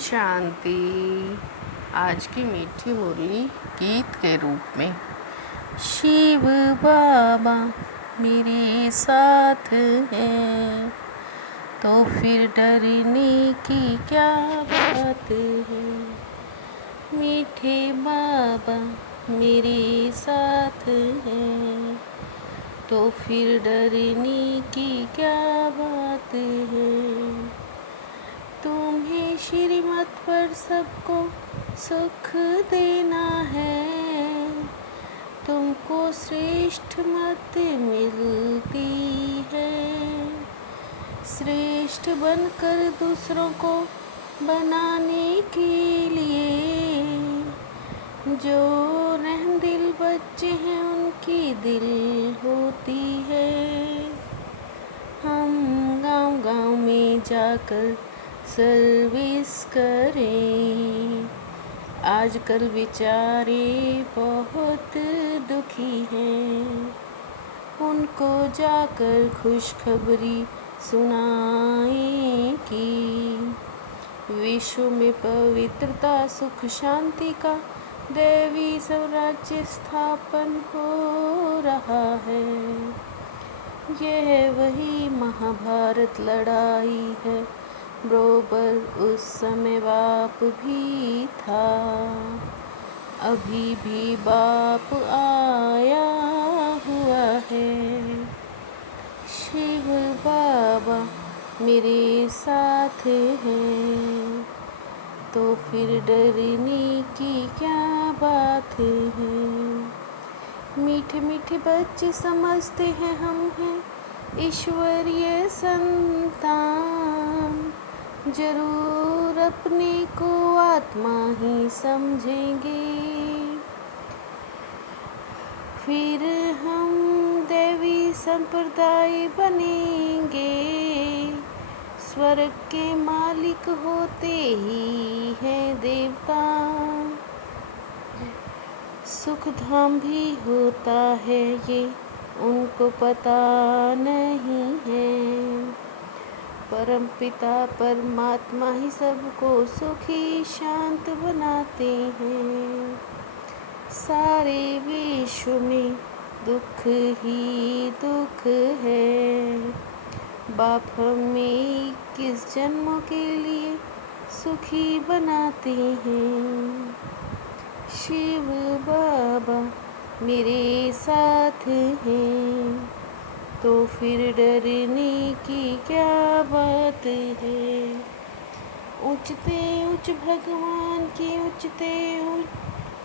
शांति। आज की मीठी मुरली गीत के रूप में। शिव बाबा मेरे साथ हैं तो फिर डरने की क्या बात है। मीठे बाबा मेरे साथ हैं तो फिर डरने की क्या बात है। तुम्हें श्रीमत पर सबको सुख देना है, तुमको श्रेष्ठ मत मिलती है। श्रेष्ठ बनकर दूसरों को बनाने के लिए जो रहमदिल बच्चे हैं उनकी दिल होती है। हम गांव-गांव में जाकर सर्विस करें। आजकल बेचारे बहुत दुखी हैं, उनको जाकर खुशखबरी सुनाएं कि विश्व में पवित्रता सुख शांति का दैवी स्वराज्य स्थापन हो रहा है। यह वही महाभारत लड़ाई है, बरोबर उस समय बाप भी था, अभी भी बाप आया हुआ है। शिव बाबा मेरे साथ हैं तो फिर डरने की क्या बात है। मीठे मीठे बच्चे समझते हैं हम हैं ईश्वरीय संतान, जरूर अपने को आत्मा ही समझेंगे। फिर हम देवी संप्रदाय बनेंगे, स्वर्ग के मालिक होते ही हैं देवता। सुख धाम भी होता है ये उनको पता नहीं है। परम पिता परमात्मा ही सबको सुखी शांत बनाते हैं। सारे विश्व में दुख ही दुख है, बाप हमें किस जन्मों के लिए सुखी बनाते हैं। शिव बाबा मेरे साथ हैं तो फिर डरने की क्या बात है। ऊंचते ऊंच भगवान की ऊंचते ऊंच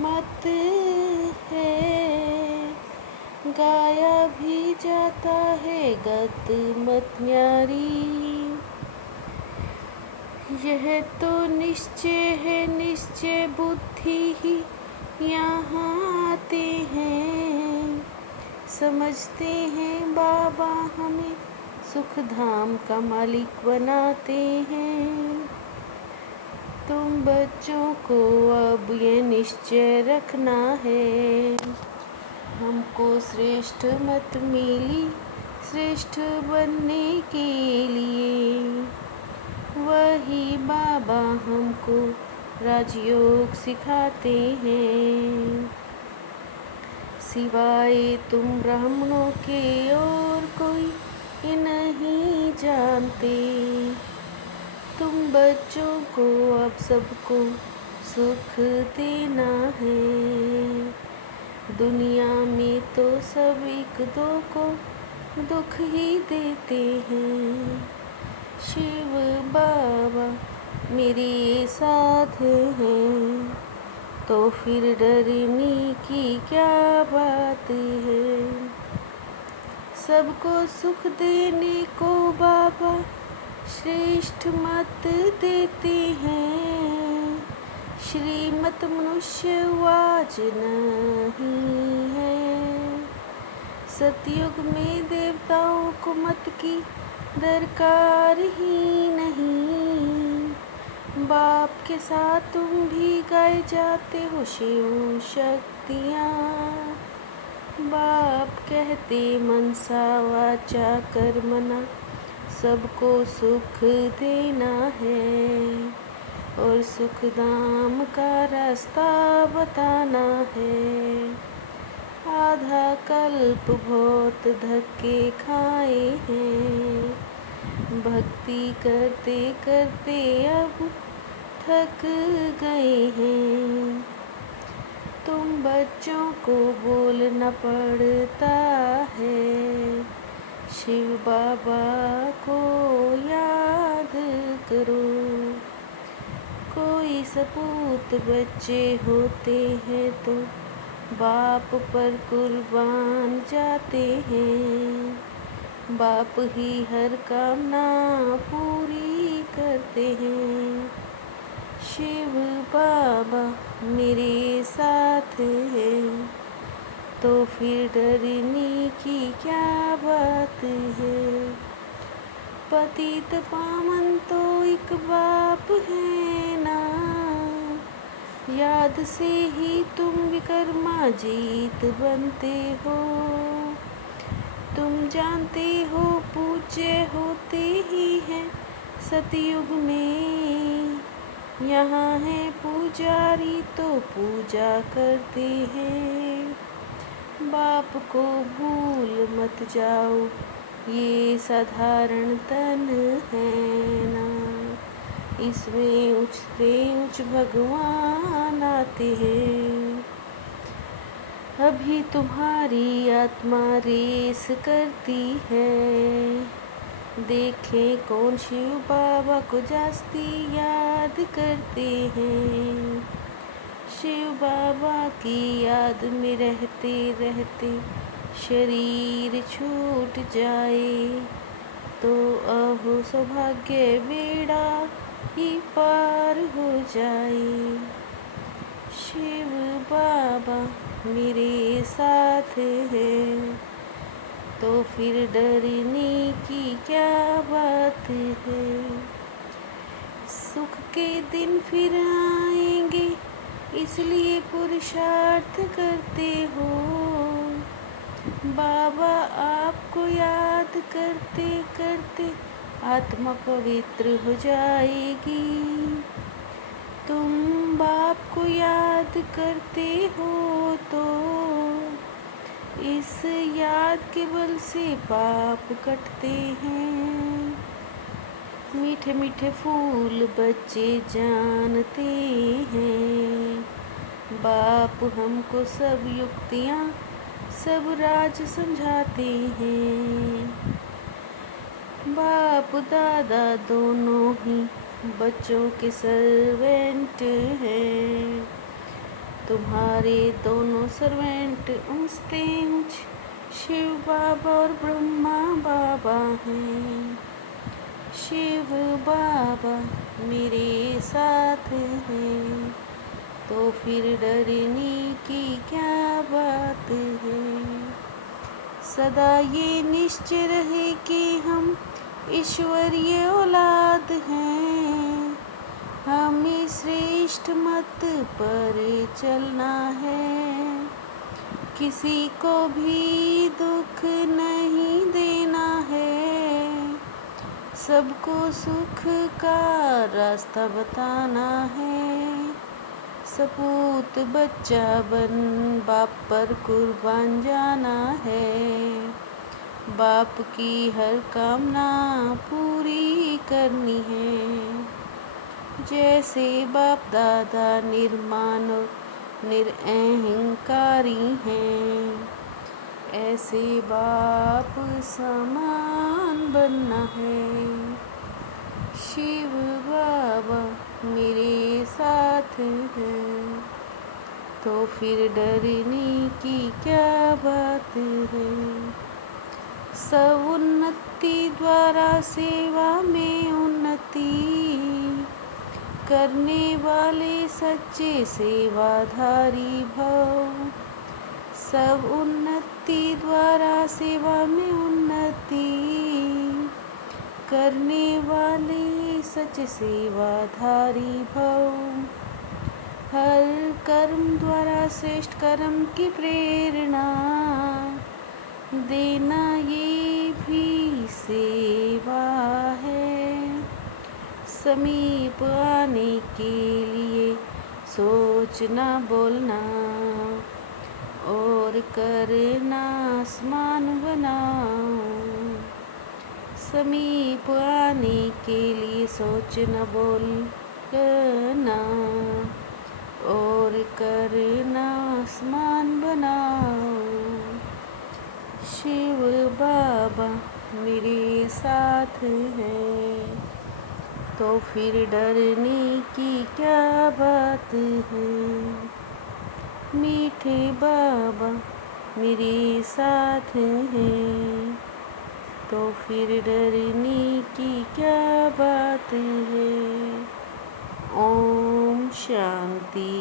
मत है, गाया भी जाता है गत मत न्यारी। यह तो निश्चय है, निश्चय बुद्धि ही यहाँ आते हैं, समझते हैं बाबा हमें सुख धाम का मालिक बनाते हैं। तुम बच्चों को अब ये निश्चय रखना है, हमको श्रेष्ठ मत मिली श्रेष्ठ बनने के लिए। वही बाबा हमको राजयोग सिखाते हैं, सिवाय तुम ब्राह्मणों के और कोई नहीं जानते। तुम बच्चों को अब सबको सुख देना है, दुनिया में तो सब एक दो को दुख ही देते हैं। शिव बाबा मेरे साथ हैं तो फिर डरने की क्या बात है। सबको सुख देने को बाबा श्रेष्ठ मत देते हैं, श्रीमत मनुष्यवाज नहीं है। सतयुग में देवताओं को मत की दरकार ही नहीं, बाप के साथ तुम भी गाए जाते हो शिव शक्तियाँ। बाप कहते मनसा वाचा कर्मणा सबको सुख देना है, और सुख धाम का रास्ता बताना है। आधा कल्प बहुत धक्के खाए हैं, भक्ति करते करते अब थक गए हैं। तुम बच्चों को बोलना पड़ता है, शिव बाबा को याद करो। कोई सपूत बच्चे होते हैं तो बाप पर कुर्बान जाते हैं, बाप ही हर कामना पूरी करते हैं। शिव बाबा मेरे साथ है, तो फिर डरने की क्या बात है। पतित पावन तो एक बाप है ना, याद से ही तुम विकर्मा जीत बनते हो। तुम जानते हो पूज्य होते ही हैं सतयुग में, यहाँ है पुजारी तो पूजा करते हैं। बाप को भूल मत जाओ, ये साधारण तन है ना, इसमें उच्च से उच्च भगवान आते हैं। अभी तुम्हारी आत्मा रेस करती है, देखें कौन शिव बाबा को जास्ती याद करते हैं। शिव बाबा की याद में रहते रहते शरीर छूट जाए तो अहो सौभाग्य बेड़ा ही पार हो जाए। शिव बाबा मेरे साथ है, तो फिर डरने की क्या बात है। सुख के दिन फिर आएंगे इसलिए पुरुषार्थ करते हो। बाबा आपको याद करते करते आत्मा पवित्र हो जाएगी। तुम बाप को याद करते हो तो इस याद के बल से पाप कटते हैं। मीठे मीठे फूल बच्चे जानते हैं, बाप हमको सब युक्तियाँ सब राज समझाते हैं। बाप दादा दोनों ही बच्चों के सर्वेंट हैं, तुम्हारे दोनों सर्वेंट ऊँचते ऊँच शिव बाबा और ब्रह्मा बाबा हैं। शिव बाबा मेरे साथ हैं, तो फिर डरने की क्या बात है। सदा ये निश्चय रहे कि हम ईश्वरीय औलाद हैं, हमें श्रेष्ठ मत पर चलना है। किसी को भी दुख नहीं देना है, सबको सुख का रास्ता बताना है। सपूत बच्चा बन बाप पर कुर्बान जाना है, बाप की हर कामना पूरी करनी है। जैसे बाप दादा निर्माण और निरअहंकारी हैं, ऐसे बाप समान बनना है। शिव बाबा मेरे साथ हैं, तो फिर डरने की क्या बात है। सब उन्नति द्वारा सेवा में उन्नति करने वाले सच्चे सेवाधारी भव। सब उन्नति द्वारा सेवा में उन्नति करने वाले सच सेवाधारी भव। हर कर्म द्वारा श्रेष्ठ कर्म की प्रेरणा देना ये भी सेवा है। समीप आने के लिए सोचना बोलना और करना आसमान बनाओ। समीप आने के लिए सोचना बोलना और करना आसमान बनाओ। शिव बाबा मेरे साथ है तो फिर डरने की क्या बात है। मीठे बाबा मेरे साथ हैं तो फिर डरने की क्या बात है। ओम शांति।